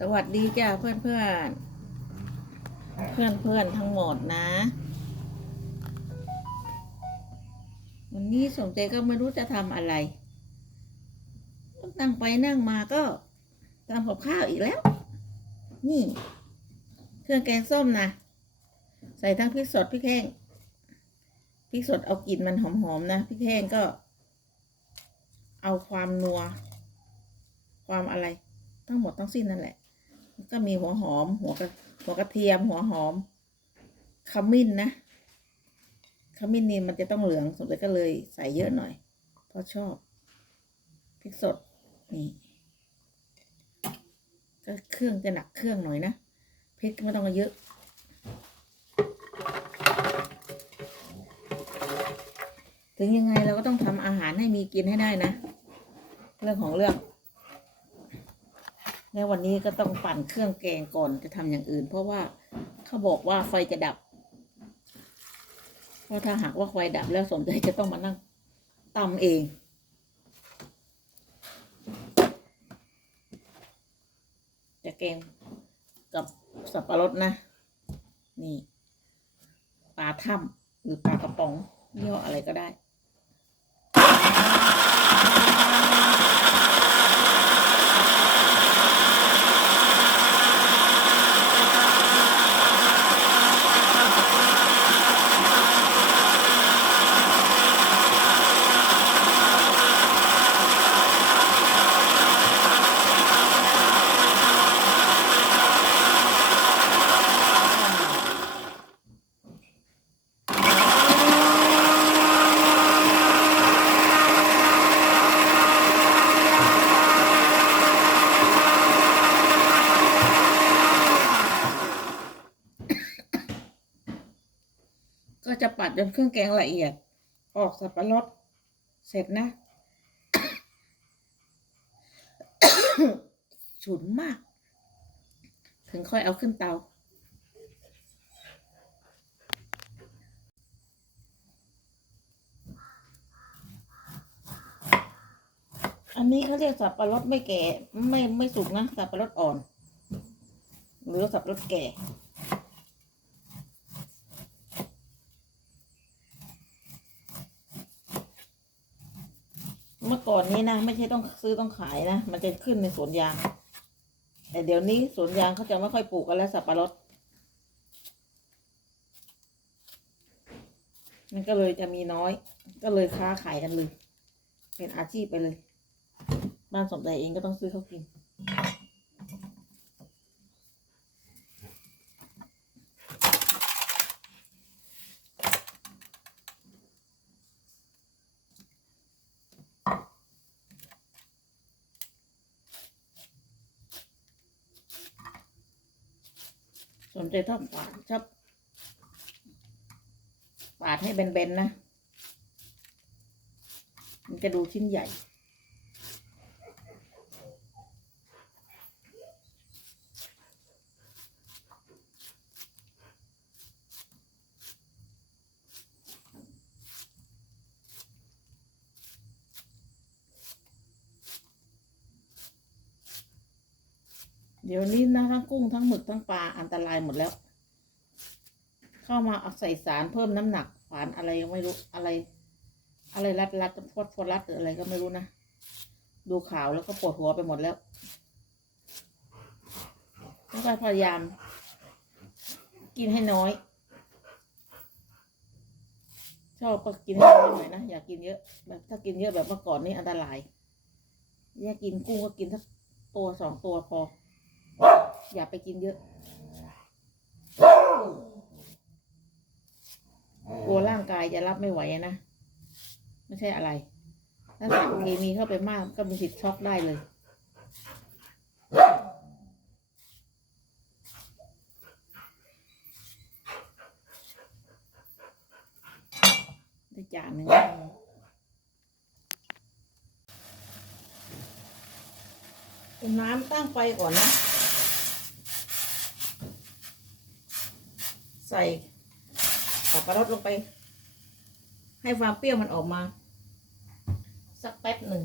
สวัสดีจ้าเพื่อนเพื่อนเพื่อนเพื่อนทั้งหมดนะ วันนี้สมใจก็ไม่รู้จะทำอะไรนั่งไปนั่งมาก็ทำกับข้าวอีกแล้ว นี่ เครื่องแกงส้มนะ ใส่ทั้งพริกสดพริกแห้งพริกสดเอากลิ่นมันหอมๆนะพริกแห้งก็ เอาความนัว ความอะไร ทั้งหมดทั้งสิ้นนั่นแหละ ก็มีหัวหอม หัวกระหัวกระเทียม หัวหอมขมิ้นนะขมิ้นนี่มันจะต้องเหลืองสมเด็ก็เลยใส่เยอะหน่อย เพราะชอบพริกสดนี่ก็เครื่องจะหนักเครื่องหน่อยนะพริกไม่ต้องเยอะถึงยังไงเราก็ต้องทำอาหารให้มีกินให้ได้นะ เรื่องของเรื่อง ในวันนี้ก็ต้องปั่นเครื่องแกงก่อนจะทำอย่างอื่น เพราะว่าเขาบอกว่าไฟจะดับ เพราะถ้าหากว่าไฟดับแล้วสนใจจะต้องมานั่งตำเองจะแกงกับสับปะรดนะ นี่ปลาถ้ำหรือปลากระป๋องเยี่ห้ออะไรก็ได้ ก็จะปัดจนเครื่องแกงละเอียด ออกสับปะรดเสร็จนะ ฉุนมาก ถึงค่อยเอาขึ้นเตา อันนี้เขาเรียกสับปะรดไม่แก่ ไม่ไม่สุกนะ สับปะรดอ่อน หรือสับปะรดแก่ เมื่อก่อนนี้นะไม่ใช่ต้องซื้อต้องขายนะมันจะขึ้นในสวนยาง แต่เดี๋ยวนี้สวนยางเขาจะไม่ค่อยปลูกกันแล้วสับปะรดมันก็เลยจะมีน้อย ก็เลยค้าขายกันเลย เป็นอาชีพไปเลย บ้านสมใจเองก็ต้องซื้อเขากิน สนใจชอบปาดชอบปาดให้เบนๆนะ มันจะดูชิ้นใหญ่ ดี๋ยวนี้นะทั้งกุ้งทั้งหมึกทั้งปลาอันตรายหมดแล้ว เข้ามาเอาใส่สารเพิ่มน้ำหนักฝานอะไรยังไม่รู้อะไร อะไรรัดรัดฟอดฟอดรัดหรืออะไรก็ไม่รู้นะดูข่าวแล้วก็ปวดหัวไปหมดแล้วต้องพยายาม กินให้น้อย ชอบก็กินให้น้อยหน่อยนะอย่ากินเยอะแบบถ้ากินเยอะแบบเมื่อก่อนนี่อันตรายอย่กินกุ้งก็กินสักตัวสองตัวพอ อย่าไปกินเยอะกลัวร่างกายจะรับไม่ไหวอะนะ ไม่ใช่อะไร ถ้าสารเคมีเข้าไปมากก็มีสิทธิ์ช็อกได้เลยได้จานหนึ่งเอาน้ำตั้งไฟก่อนนะ ใส่สับปะรดลงไป ให้ความเปรี้ยวมันออกมา สักแป๊บหนึ่ง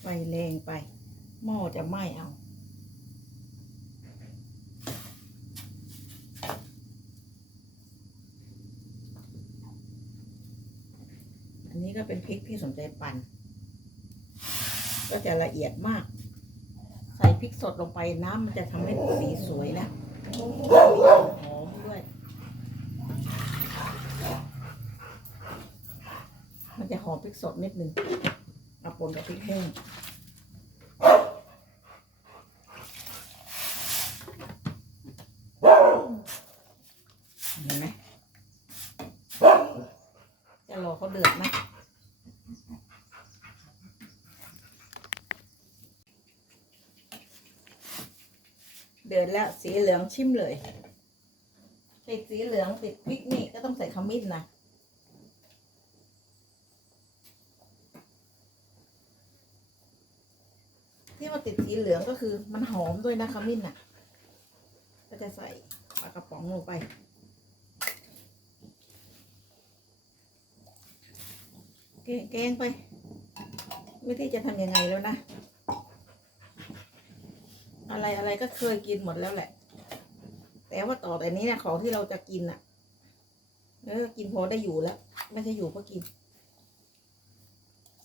ไฟแรงไป หม้อจะไหม้เอา อันนี้ก็เป็นพริกที่สนใจปั่น ก็จะละเอียดมาก ใส่พริกสดลงไปน้ำมันจะทำให้สีสวยนะหอมด้วย มันจะหอมพริกสดนิดนึงมาปนกับพริกแห้งเห็นไหมจะรอเขาเดือดนะ เดือดแล้วสีเหลืองชิมเลยติดสีเหลืองติดพริกนี่ก็ต้องใส่ขมิ้นนะที่มันติดสีเหลืองก็คือมันหอมด้วยนะขมิ้นน่ะ ก็จะใส่ปลากระป๋องลงไปแกงแกงไปวิธีจะทำยังไงแล้วนะ อะไรอะไรก็เคยกินหมดแล้วแหละ แต่ว่าต่อแต่นี้เนี่ยของที่เราจะกินอะเออกินพอได้อยู่แล้ว ไม่ใช่อยู่เพราะกิน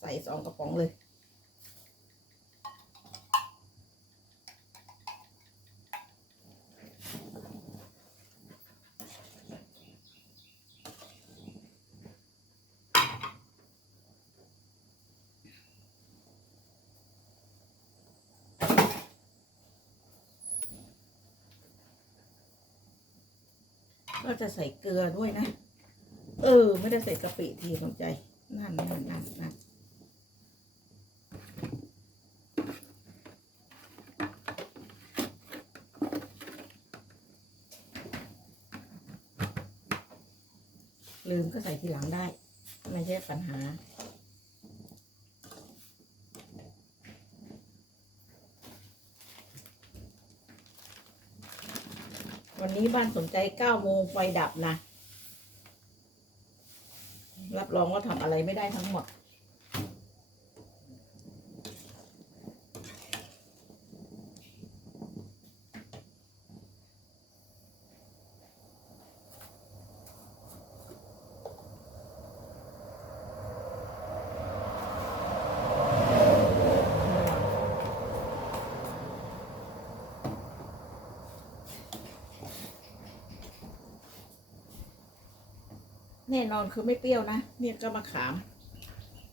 ใส่สองกระป๋องเลย ก็จะใส่เกลือด้วยนะ เออ ไม่ได้ใส่กะปิทีสนใจ นั่นนั่นนั่นนั่นลืมก็ใส่ทีหลังได้ ไม่ใช่ปัญหา วั นนี้บ้านสนใจเก้าโมงไฟดับนะ รับรองว่าทำอะไรไม่ได้ทั้งหมด แน่นอนคือไม่เปรี้ยวนะเนี่ยก็มะขาม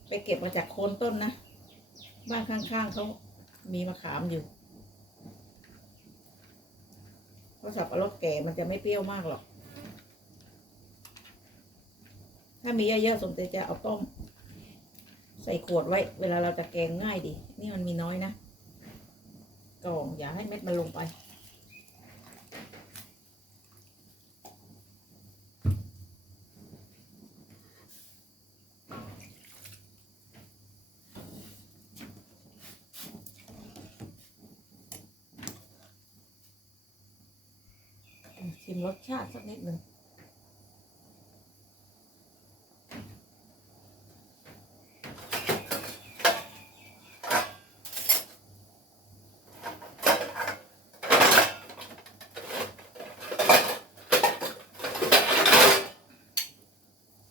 ไปเก็บมาจากโคนต้นนะ บ้านข้างๆเขามีมะขามอยู่เพราะสับปะรดแก่มันจะไม่เปรี้ยวมากหรอก ถ้ามีเยอะๆสมเด็จจะเอาต้ม ใส่ขวดไว้ เวลาเราจะแกงง่ายดี นี่มันมีน้อยนะกรองอย่าให้เม็ดมันลงไป ชิมรสชาติสักนิดหนึ่ง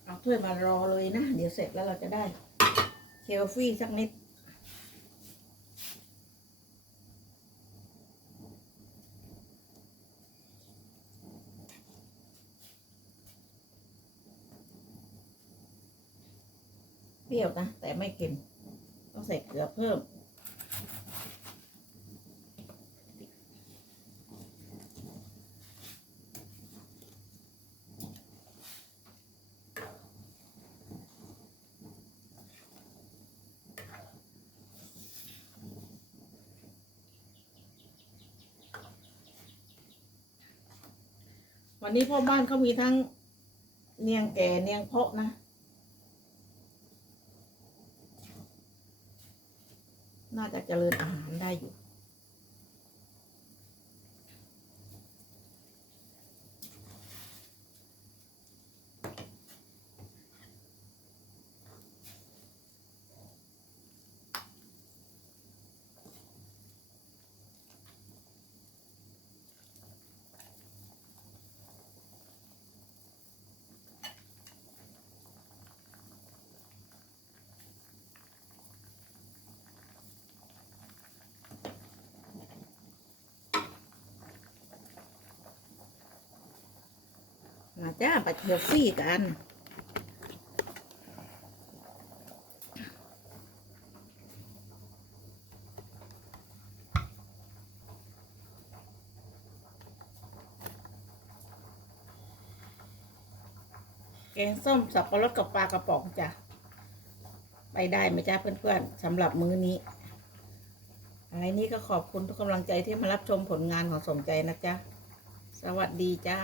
เอาถ้วยมารอเลยนะ เดี๋ยวเสร็จแล้วเราจะได้เคลฟี่สักนิด เปรี้ยวนะ แต่ไม่เค็มต้องใส่เกลือเพิ่ม วันนี้พ่อบ้านเขามีทั้งเนียงแก่เนียงเพาะนะ น่าจะเจริญอาหารได้อยู่ จ้าไปเที่ยวฟรีกันแกงส้มสับปะรดกับปลากระป๋องจ้ะ ไปได้ไหมจ้าเพื่อนๆสำหรับมื้อนี้ อะไรนี้ก็ขอบคุณทุกกำลังใจที่มารับชมผลงานของสมใจนะจ๊ะ สวัสดีจ้า